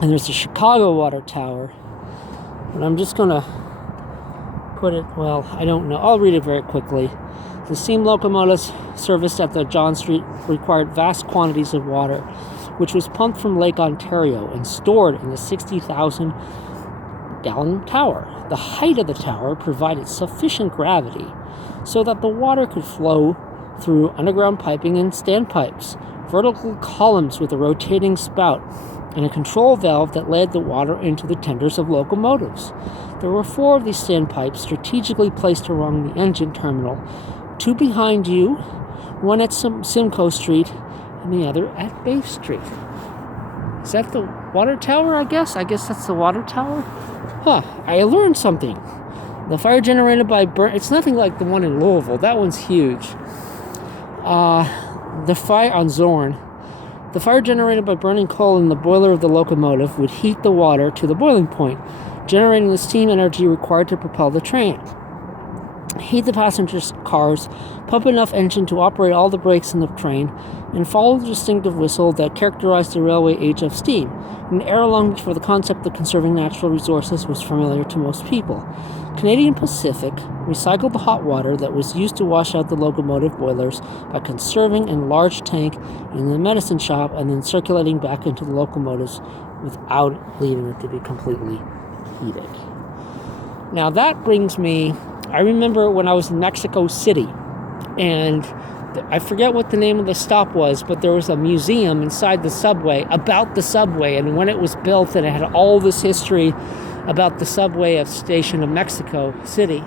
And there's the Chicago Water Tower. But I'm just going to put it, well, I don't know. I'll read it very quickly. The steam locomotives serviced at the John Street required vast quantities of water, which was pumped from Lake Ontario and stored in the 60,000-gallon tower. The height of the tower provided sufficient gravity so that the water could flow through underground piping and standpipes, vertical columns with a rotating spout, and a control valve that led the water into the tenders of locomotives. There were 4 of these standpipes strategically placed along the engine terminal, 2 behind you, one at Simcoe Street, and the other at Bay Street. Is that the water tower, I guess? I guess that's the water tower? Huh, I learned something. The fire generated by it's nothing like the one in Louisville. That one's huge. The fire on Zorn. The fire generated by burning coal in the boiler of the locomotive would heat the water to the boiling point, generating the steam energy required to propel the train. Heat the passenger cars, pump enough engine to operate all the brakes in the train, and follow the distinctive whistle that characterized the railway age of steam, an era long before the concept of conserving natural resources was familiar to most people. Canadian Pacific recycled the hot water that was used to wash out the locomotive boilers by conserving in a large tank in the medicine shop and then circulating back into the locomotives without leaving it to be completely heated. Now that brings me, I remember when I was in Mexico City, and I forget what the name of the stop was, but there was a museum inside the subway about the subway and when it was built, and it had all this history about the subway station of Mexico City.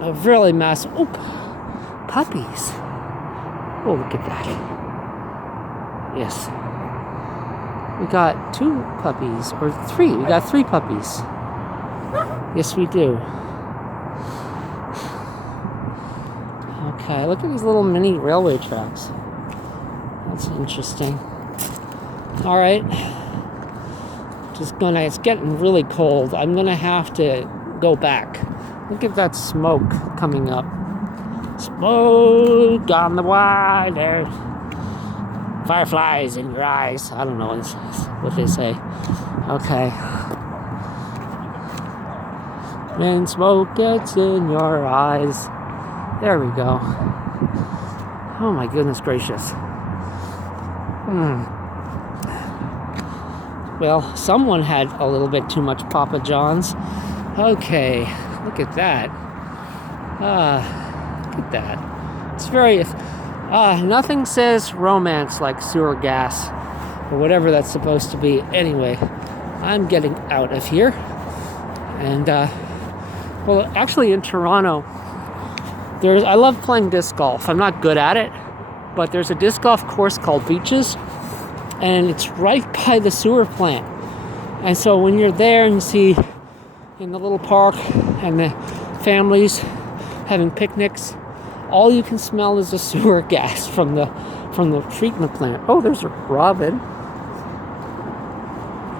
A really massive... Oh, puppies. Oh, look at that. Yes. We got 2 puppies, or 3. We got 3 puppies. Yes, we do. Okay, look at these little mini railway tracks. That's interesting. All right. It's getting really cold. I'm gonna have to go back. Look at that smoke coming up. Smoke on the wire. Fireflies in your eyes. I don't know what they say. Okay. When smoke gets in your eyes. There we go. Oh my goodness gracious. Well, someone had a little bit too much Papa John's. Okay, look at that. Look at that. It's very... nothing says romance like sewer gas, or whatever that's supposed to be. Anyway, I'm getting out of here. And, well, actually in Toronto, I love playing disc golf. I'm not good at it, but there's a disc golf course called Beaches, and it's right by the sewer plant. And so when you're there and you see in the little park and the families having picnics, all you can smell is the sewer gas from the treatment plant. Oh, there's a robin.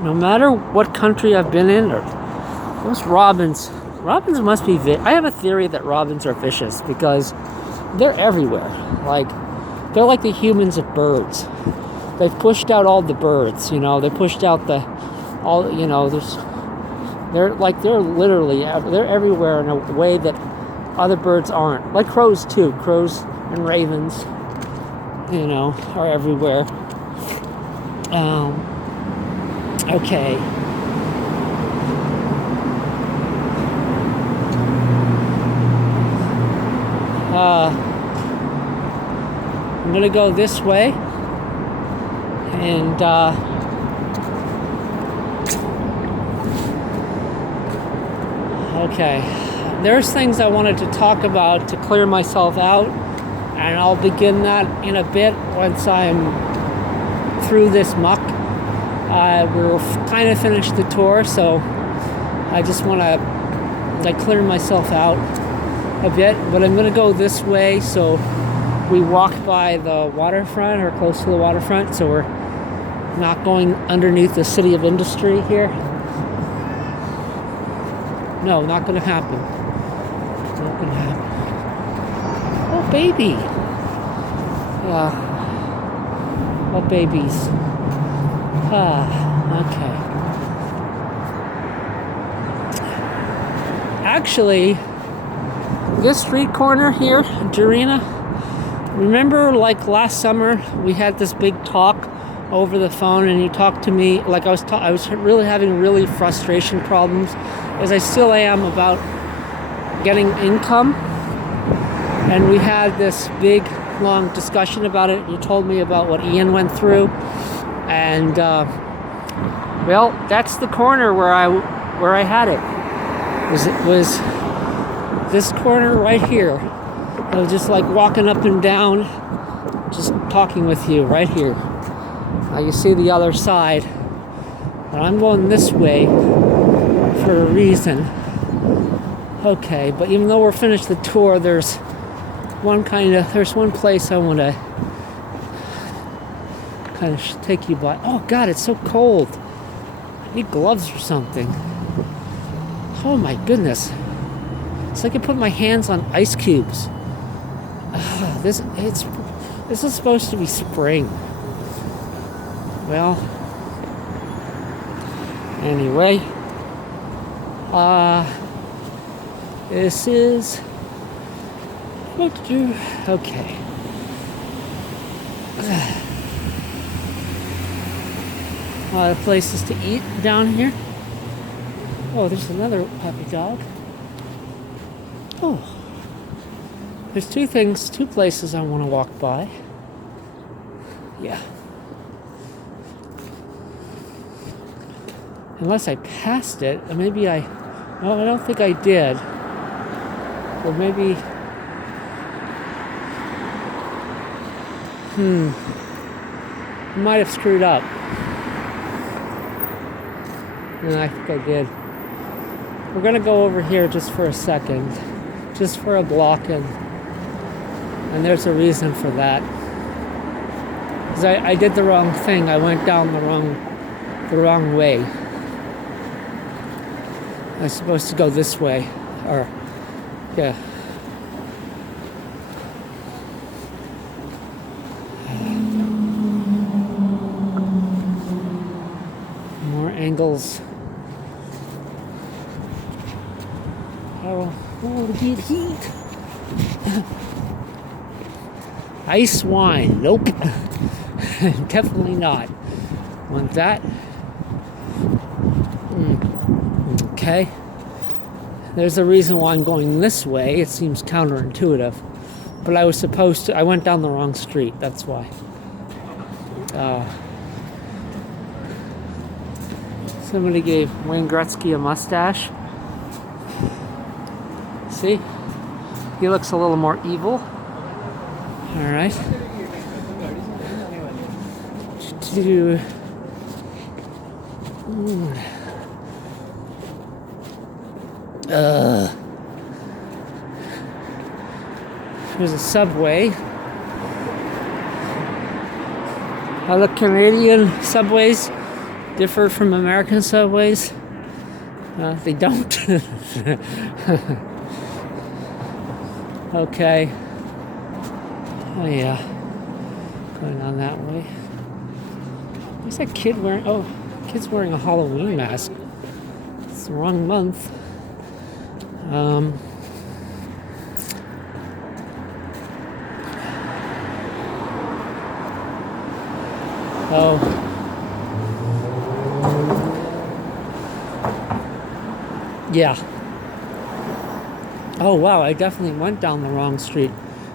No matter what country I've been in, or those robins must be I have a theory that robins are vicious because they're everywhere. Like, they're like the humans of birds. They've pushed out all the birds, they pushed out they're everywhere in a way that other birds aren't. Like crows too. Crows and ravens, are everywhere. Okay. I'm gonna go this way, and okay, there's things I wanted to talk about to clear myself out, and I'll begin that in a bit once I'm through this muck. We're kind of finished the tour, so I just want to clear myself out a bit, but I'm going to go this way, so we walk by the waterfront, or close to the waterfront, so we're not going underneath the city of industry here. No, not going to happen. Not going to happen. Oh, baby. Yeah. Oh, babies. Okay. Actually, this street corner here, Jorena, remember like last summer we had this big talk over the phone and you talked to me like I was really having really frustration problems, as I still am, about getting income, and we had this big long discussion about it. You told me about what Ian went through, and well, that's the corner where I had it. It was this corner right here. I was just like walking up and down, just talking with you right here. Now you see the other side, but I'm going this way for a reason. Okay, but even though we're finished the tour, there's one place I want to kind of take you by. Oh God, it's so cold. I need gloves or something. Oh my goodness. It's like I put my hands on ice cubes. This is supposed to be spring. Well, anyway, this is what to do. Okay. A lot of places to eat down here. Oh, there's another puppy dog. Oh. There's two places I want to walk by. Yeah. Unless I passed it, or maybe no, I don't think I did. Or maybe, I might have screwed up. No, I think I did. We're gonna go over here just for a second, just for a block, and there's a reason for that. Because I did the wrong thing. I went down the wrong way. I was supposed to go this way, or yeah. More angles. Oh, get heat. Ice wine. Nope. Definitely not. Want that? Okay. There's a reason why I'm going this way. It seems counterintuitive. But I went down the wrong street. That's why. Somebody gave Wayne Gretzky a mustache. See? He looks a little more evil. All right. There's a subway. How the Canadian subways differ from American subways? They don't. Okay. Oh yeah. Going on that way. What's that kid wearing? Oh, kid's wearing a Halloween mask. It's the wrong month. Oh. Yeah. Oh wow, I definitely went down the wrong street.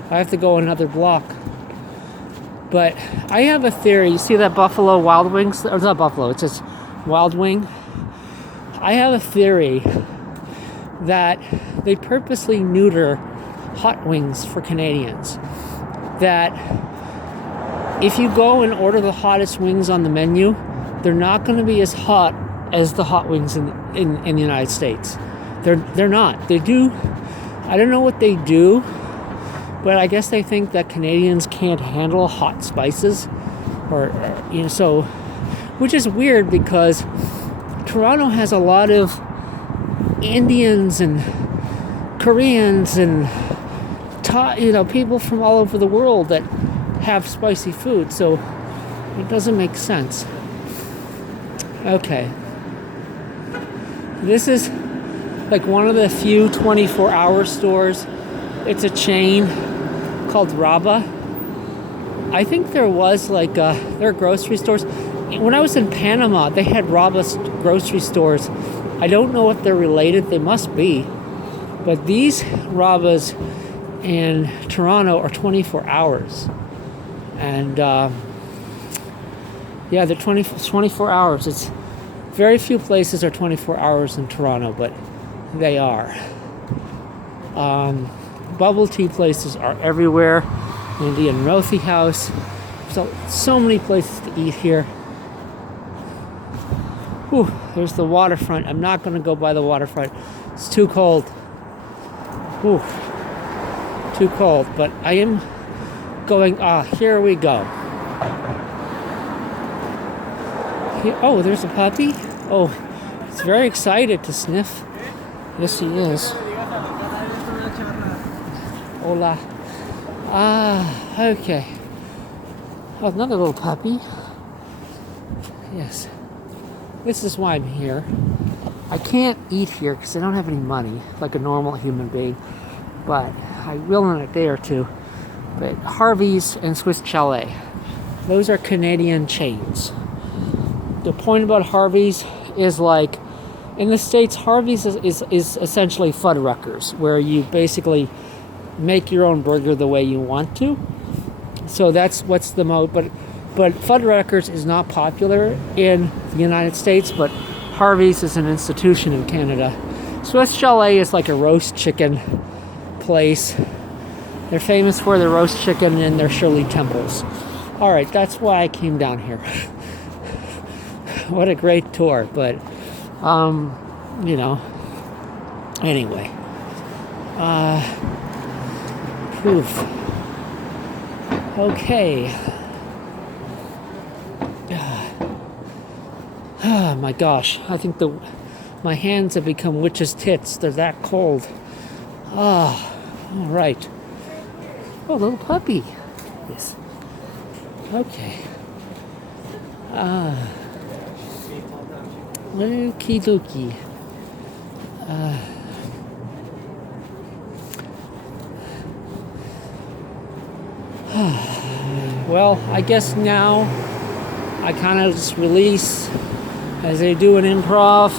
I have to go another block. But I have a theory. You see that Buffalo Wild Wings? Or it's not Buffalo, it's just Wild Wing. I have a theory that they purposely neuter hot wings for Canadians. That if you go and order the hottest wings on the menu, they're not going to be as hot as the hot wings in the United States. They're not. They do. I don't know what they do, but I guess they think that Canadians can't handle hot spices, or so, which is weird because Toronto has a lot of Indians and Koreans and people from all over the world that have spicy food, so it doesn't make sense. Okay. This is like one of the few 24-hour stores. It's a chain called Raba. I think there was like there are grocery stores. When I was in Panama, they had Raba grocery stores. I don't know if they're related. They must be. But these Rabas in Toronto are 24 hours. And yeah, they're 24 hours. It's very few places are 24 hours in Toronto, but they are. Bubble tea places are everywhere. Indian Rothi House. So many places to eat here. Whew, there's the waterfront. I'm not going to go by the waterfront. It's too cold. Whew, too cold. But I am going. Here we go. Here, oh, there's a puppy. Oh, he's very excited to sniff. Yes, he is. Hola. Okay. Oh, another little puppy. Yes. This is why I'm here. I can't eat here because I don't have any money, like a normal human being. But I will in a day or two. But Harvey's and Swiss Chalet, those are Canadian chains. The point about Harvey's is like, in the States, Harvey's is essentially Fuddruckers, where you basically make your own burger the way you want to. So that's what's the mode. But Fuddruckers is not popular in the United States, but Harvey's is an institution in Canada. Swiss Chalet is like a roast chicken place. They're famous for their roast chicken and their Shirley Temples. All right, that's why I came down here. What a great tour, but you know. Anyway, proof. Okay. Oh my gosh, I think my hands have become witch's tits. They're that cold. All right. Oh, little puppy. Yes. Okay. Okie dokie. Well, I guess now I kind of just release as they do in improv.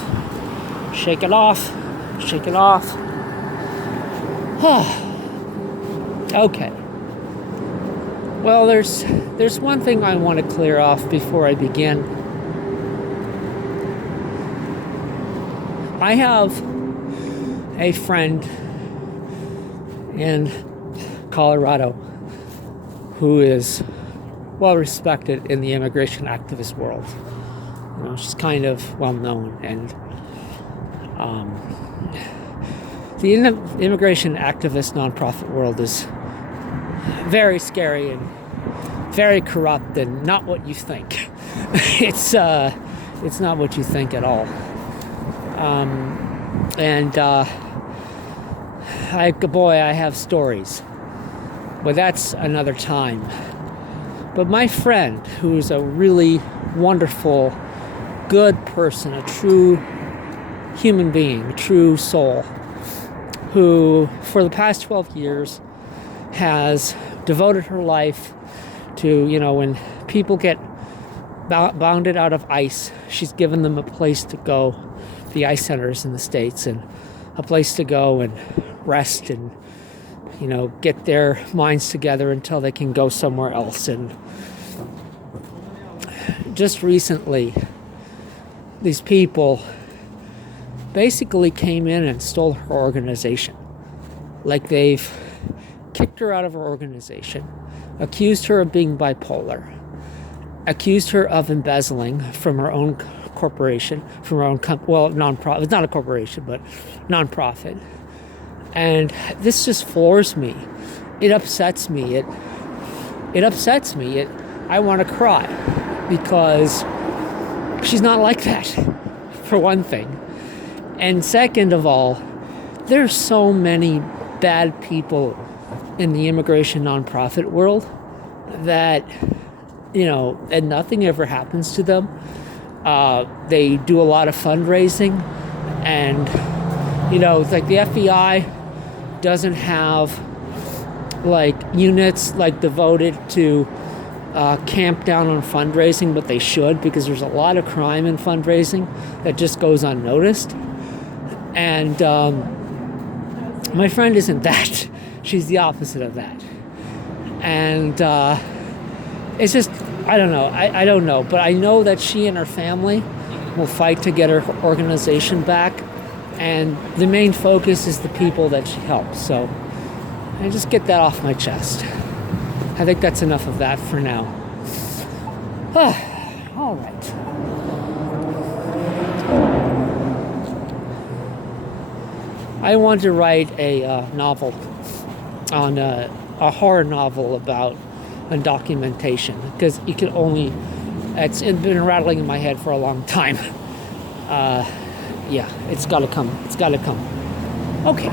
Shake it off. Shake it off. Okay. Well, there's one thing I want to clear off before I begin. I have a friend in Colorado who is well respected in the immigration activist world. You know, she's kind of well known, and the immigration activist nonprofit world is very scary and very corrupt and not what you think. It's not what you think at all. I have stories, but that's another time. But my friend, who's a really wonderful, good person, a true human being, a true soul, who for the past 12 years has devoted her life to, you know, when people get bounded out of ICE, she's given them a place to go, the ICE centers in the States, and a place to go and rest and, you know, get their minds together until they can go somewhere else. And just recently, these people basically came in and stole her organization. Like, they've kicked her out of her organization, accused her of being bipolar, accused her of embezzling from her own corporation, from her own nonprofit. It's not a corporation, but nonprofit. And this just floors me. It upsets me. It upsets me. I want to cry because she's not like that, for one thing. And second of all, there's so many bad people in the immigration nonprofit world that, you know, and nothing ever happens to them. They do a lot of fundraising, and it's like the FBI doesn't have like units like devoted to camp down on fundraising, but they should, because there's a lot of crime in fundraising that just goes unnoticed. And my friend isn't that. She's the opposite of that. And it's just, I don't know. I don't know. But I know that she and her family will fight to get her organization back. And the main focus is the people that she helps. So I just get that off my chest. I think that's enough of that for now. All right. I wanted to write a novel on a horror novel about undocumentation, because you can only, it's been rattling in my head for a long time. Yeah, it's got to come. It's got to come. Okay.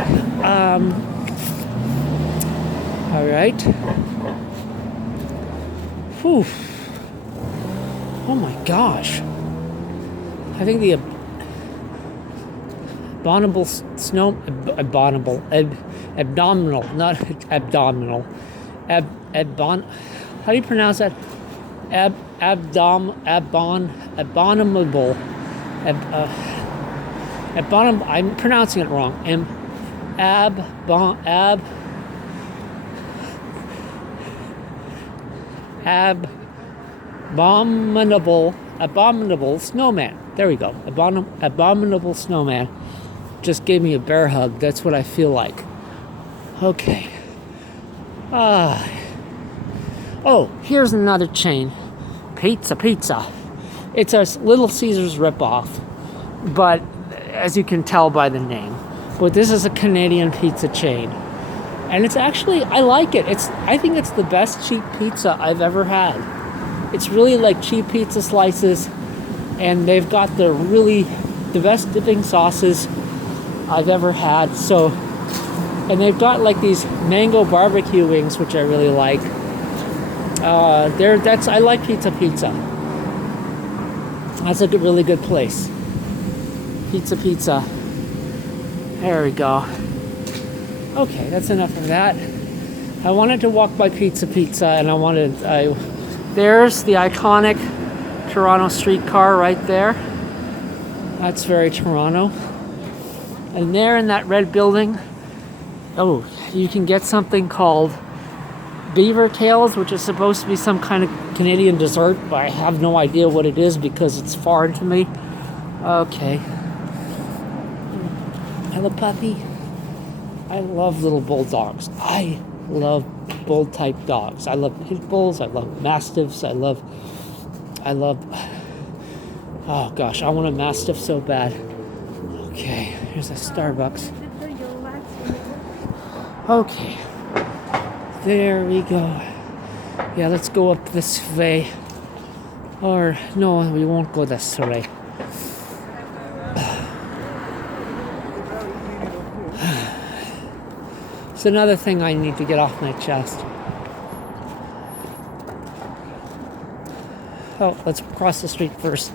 All right. Whew. Oh my gosh. I think the abdominal, not abdominal. How do you pronounce that? Abominable. I'm pronouncing it wrong. Abominable snowman. There we go. Abominable snowman just gave me a bear hug. That's what I feel like. Okay. Oh, here's another chain. Pizza. It's a Little Caesars ripoff, but as you can tell by the name. But this is a Canadian pizza chain. And it's actually, I like it. I think it's the best cheap pizza I've ever had. It's really like cheap pizza slices, and they've got the best dipping sauces I've ever had. So, and they've got like these mango barbecue wings, which I really like. I like Pizza. That's a really good place. Pizza. There we go. Okay, that's enough of that. I wanted to walk by Pizza, and there's the iconic Toronto streetcar right there. That's very Toronto. And there in that red building, you can get something called beaver tails, which is supposed to be some kind of Canadian dessert, but I have no idea what it is because it's foreign to me. Okay. Hello, puppy. I love little bulldogs. I love bull-type dogs. I love pit bulls. I love mastiffs. I love. Oh gosh, I want a mastiff so bad. Okay, here's a Starbucks. Okay, there we go. Yeah, let's go up this way. Or no, we won't go this way. It's another thing I need to get off my chest. Oh, let's cross the street first.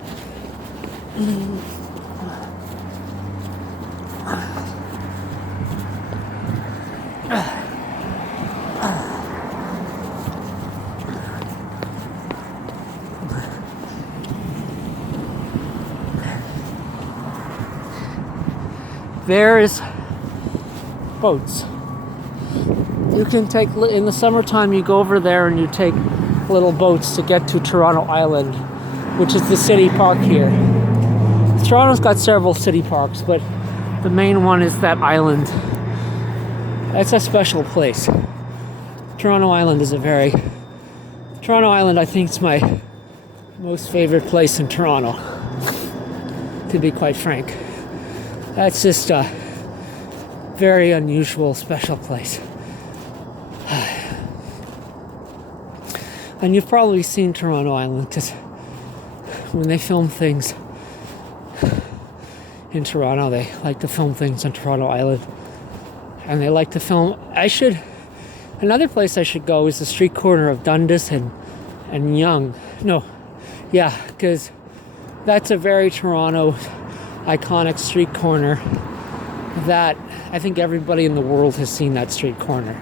There's boats. You can take, in the summertime, you go over there and you take little boats to get to Toronto Island, which is the city park here. Toronto's got several city parks, but the main one is that island. It's a special place. Toronto Island, I think, is my most favorite place in Toronto, to be quite frank. That's just a very unusual, special place. And you've probably seen Toronto Island, because when they film things in Toronto, they like to film things on Toronto Island. And they like to film... Another place I should go is the street corner of Dundas and Yonge. No, yeah, because That's a very Toronto iconic street corner that I think everybody in the world has seen that street corner.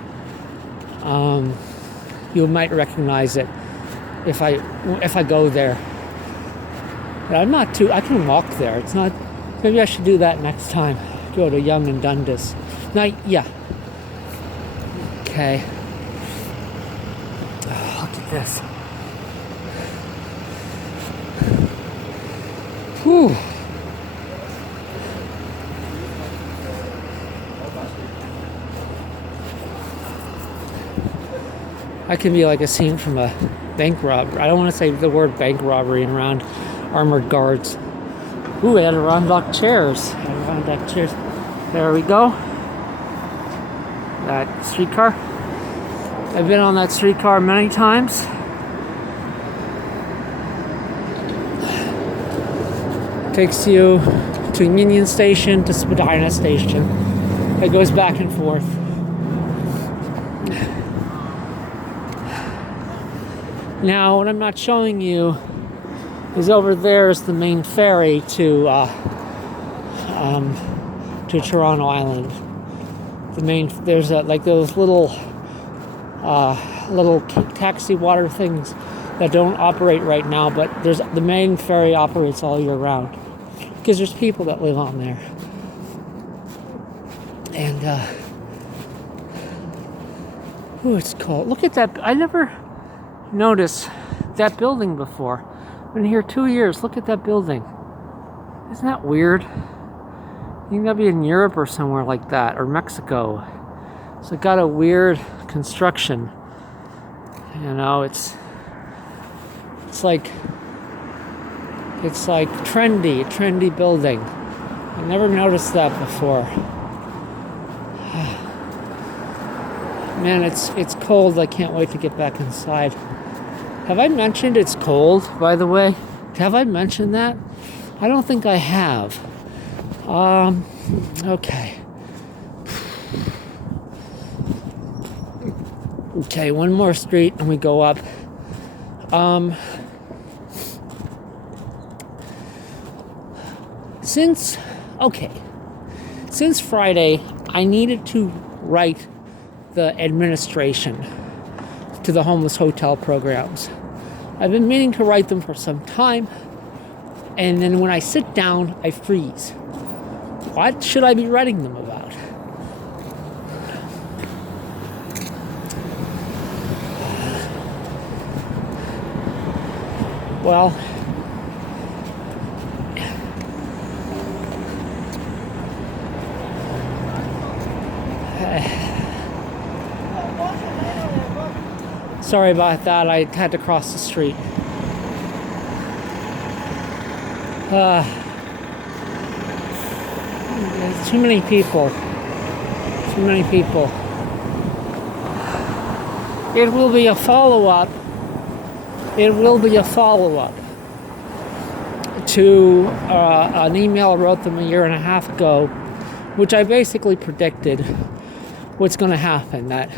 You might recognize it if I go there. But I'm not too. I can walk there. It's not. Maybe I should do that next time. Go to Yonge and Dundas. Now, yeah. Okay. Oh, look at this. Whew. That can be like a scene from a bank robbery. I don't want to say the word bank robbery around armored guards. Ooh, Adirondack chairs. Adirondack chairs. There we go. That streetcar. I've been on that streetcar many times. Takes you to Union Station to Spadina Station. It goes back and forth. Now, what I'm not showing you is over there is the main ferry to Toronto Island. There's like those little taxi water things that don't operate right now, but the main ferry operates all year round because there's people that live on there. And it's cold. Look at that. I never noticed that building before. I've been here 2 years. Look at that building. Isn't that weird? You think that'd be in Europe or somewhere like that, or Mexico. So it got a weird construction. You know, it's like trendy building. I never noticed that before. Man, it's cold. I can't wait to get back inside. Have I mentioned it's cold, by the way? Have I mentioned that? I don't think I have. Okay. Okay, one more street and we go up. Since Friday, I needed to write the administration to the homeless hotel programs. I've been meaning to write them for some time, and then when I sit down, I freeze. What should I be writing them about? Well, sorry about that. I had to cross the street. There's too many people. Too many people. It will be a follow-up. It will be a follow-up to an email I wrote them a year and a half ago, which I basically predicted what's going to happen. That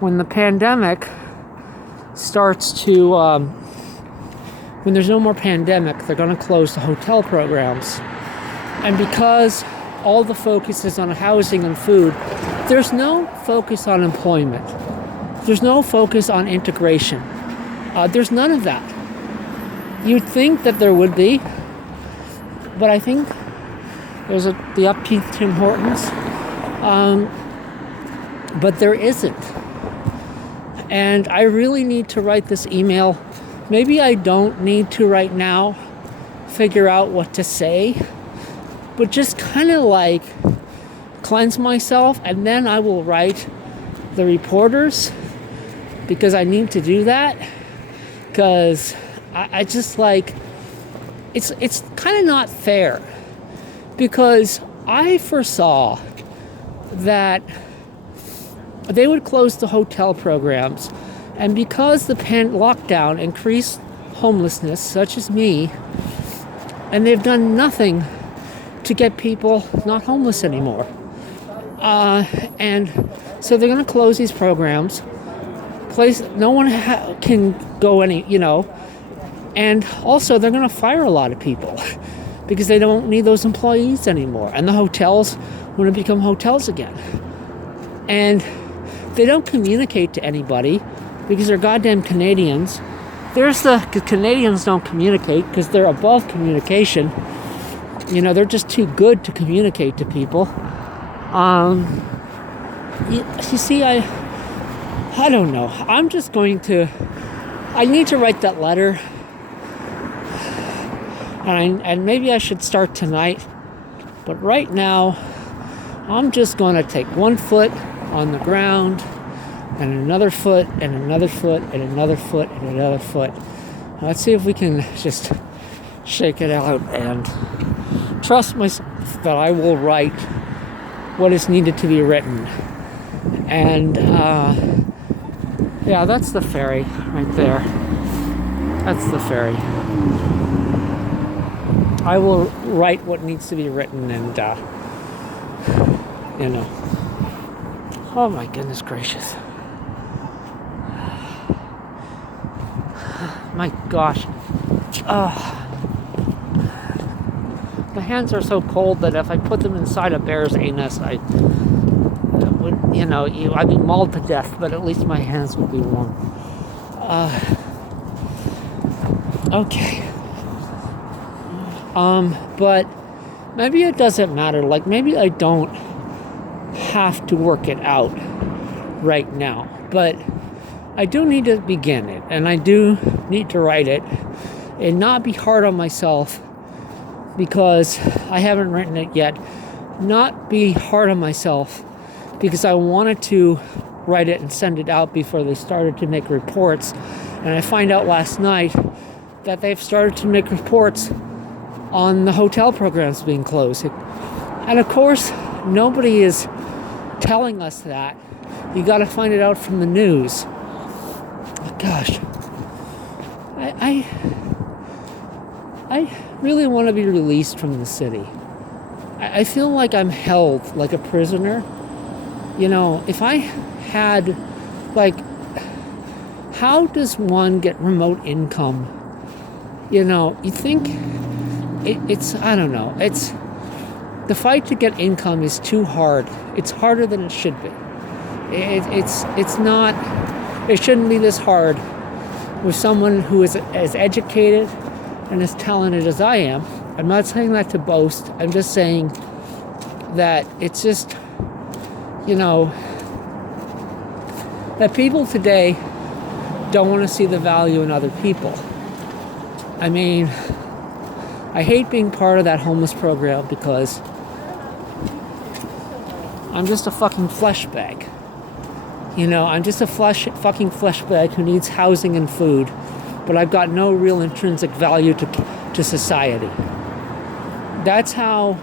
when the pandemic starts to, when there's no more pandemic, they're going to close the hotel programs. And because all the focus is on housing and food, there's no focus on employment. There's no focus on integration. There's none of that. You'd think that there would be, but I think there's the upkeep Tim Hortons, but there isn't. And I really need to write this email. Maybe I don't need to right now figure out what to say, but just kind of like cleanse myself, and then I will write the reporters, because I need to do that. Because I just like, it's kind of not fair, because I foresaw that they would close the hotel programs, and because the lockdown increased homelessness, such as me, and they've done nothing to get people not homeless anymore. And so they're going to close these programs. No one can go any, And also, they're going to fire a lot of people because they don't need those employees anymore. And the hotels want to become hotels again. And they don't communicate to anybody because they're goddamn Canadians. Canadians don't communicate because they're above communication. They're just too good to communicate to people. You see, I don't know. I need to write that letter. And maybe I should start tonight. But right now, I'm just going to take one foot on the ground and another foot and another foot and another foot and another foot. Let's see if we can just shake it out and trust myself that I will write what is needed to be written. And yeah, that's the ferry right there. That's the ferry. I will write what needs to be written, and oh my goodness gracious. My gosh. My hands are so cold that if I put them inside a bear's anus, I'd be mauled to death, but at least my hands would be warm. Okay. But maybe it doesn't matter. Like, maybe I don't have to work it out right now, but I do need to begin it, and I do need to write it and not be hard on myself because I haven't written it yet. Not be hard on myself because I wanted to write it and send it out before they started to make reports. And I find out last night that they've started to make reports on the hotel programs being closed. And of course, nobody is telling us that. You got to find it out from the news. Oh, gosh. I really want to be released from the city. I feel like I'm held like a prisoner. If I had, how does one get remote income? You think I don't know. The fight to get income is too hard. It's harder than it should be. It's not, it shouldn't be this hard with someone who is as educated and as talented as I am. I'm not saying that to boast. I'm just saying that it's just, that people today don't want to see the value in other people. I mean, I hate being part of that homeless program because I'm just a fucking flesh bag. I'm just a fucking flesh bag who needs housing and food, but I've got no real intrinsic value to society. That's how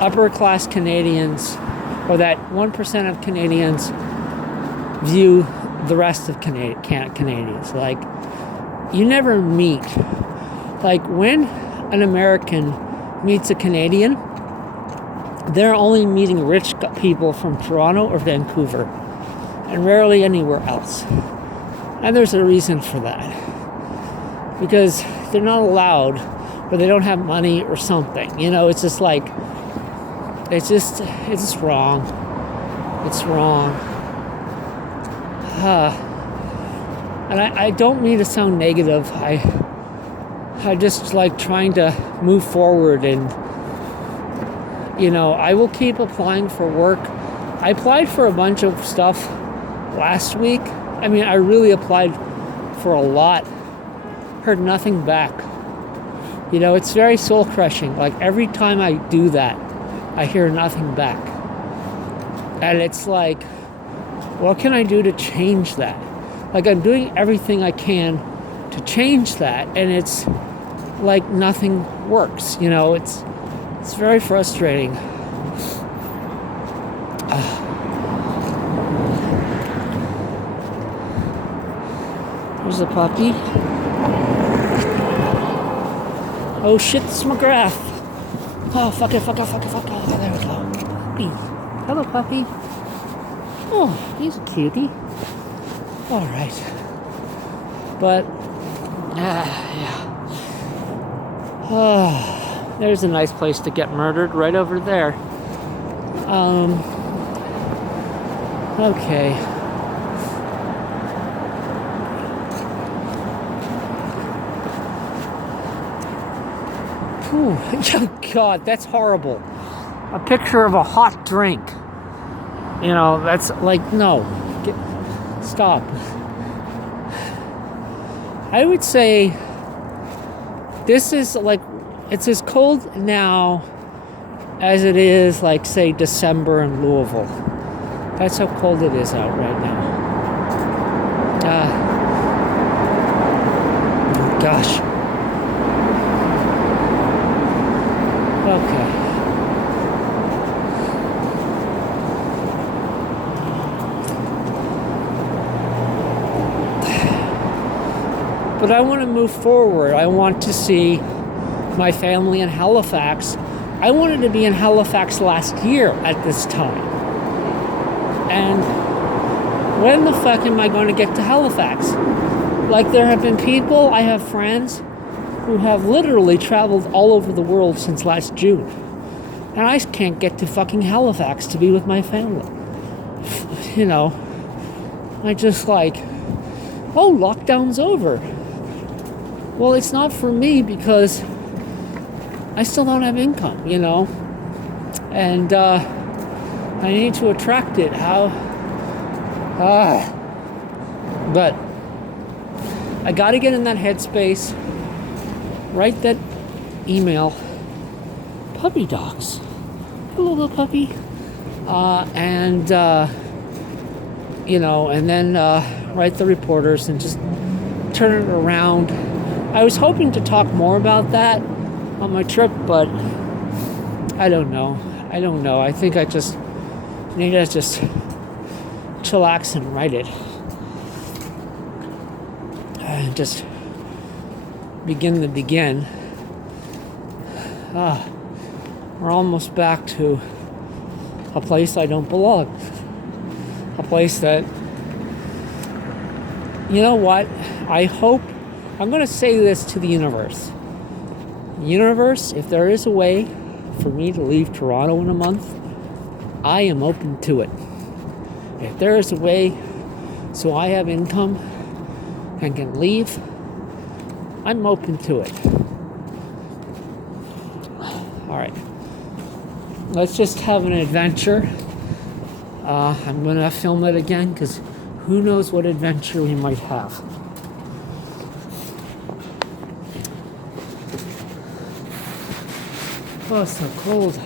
upper class Canadians, or that 1% of Canadians, view the rest of Canadians. Like, you never meet. Like, when an American meets a Canadian, they're only meeting rich people from Toronto or Vancouver, and rarely anywhere else. And there's a reason for that. Because they're not allowed, or they don't have money or something. It's just like, it's just wrong. It's wrong. And I don't mean to sound negative. I just like trying to move forward, and I will keep applying for work. I applied for a bunch of stuff last week. I mean, I really applied for a lot. Heard nothing back. It's very soul crushing. Like, every time I do that, I hear nothing back. And it's like, what can I do to change that? Like, I'm doing everything I can to change that, and it's like nothing works. It's very frustrating. There's a puppy. Oh shit, this is McGrath. Oh, fuck it. Oh, there we go. Puppy. Hello, puppy. Oh, he's a cutie. Alright. But Yeah. There's a nice place to get murdered right over there. Okay. Whew. Oh, God, that's horrible. A picture of a hot drink. You know, that's like, no. Stop. I would say this is like, it's as cold now as it is, like, say, December in Louisville. That's how cold it is out right now. Gosh. Okay. But I want to move forward. I want to see my family in Halifax. I wanted to be in Halifax last year at this time. And when the fuck am I going to get to Halifax? Like, there have been people, I have friends who have literally traveled all over the world since last June. And I can't get to fucking Halifax to be with my family. You know, I just like, oh, lockdown's over. Well, it's not for me because I still don't have income, you know? And I need to attract it. How? But I got to get in that headspace. Write that email. Puppy dogs. Hello, little puppy. You know, and then write the reporters and just turn it around. I was hoping to talk more about that on my trip, but I don't know. I think I just need to just chillax and write it. And just begin. We're almost back to a place I don't belong. A place that, you know what? I hope, I'm going to say this to the universe. Universe, if there is a way for me to leave Toronto in a month, I am open to it. If there is a way so I have income and can leave, I'm open to it. All right. Let's just have an adventure. I'm going to film it again because who knows what adventure we might have. Oh, it's so cold.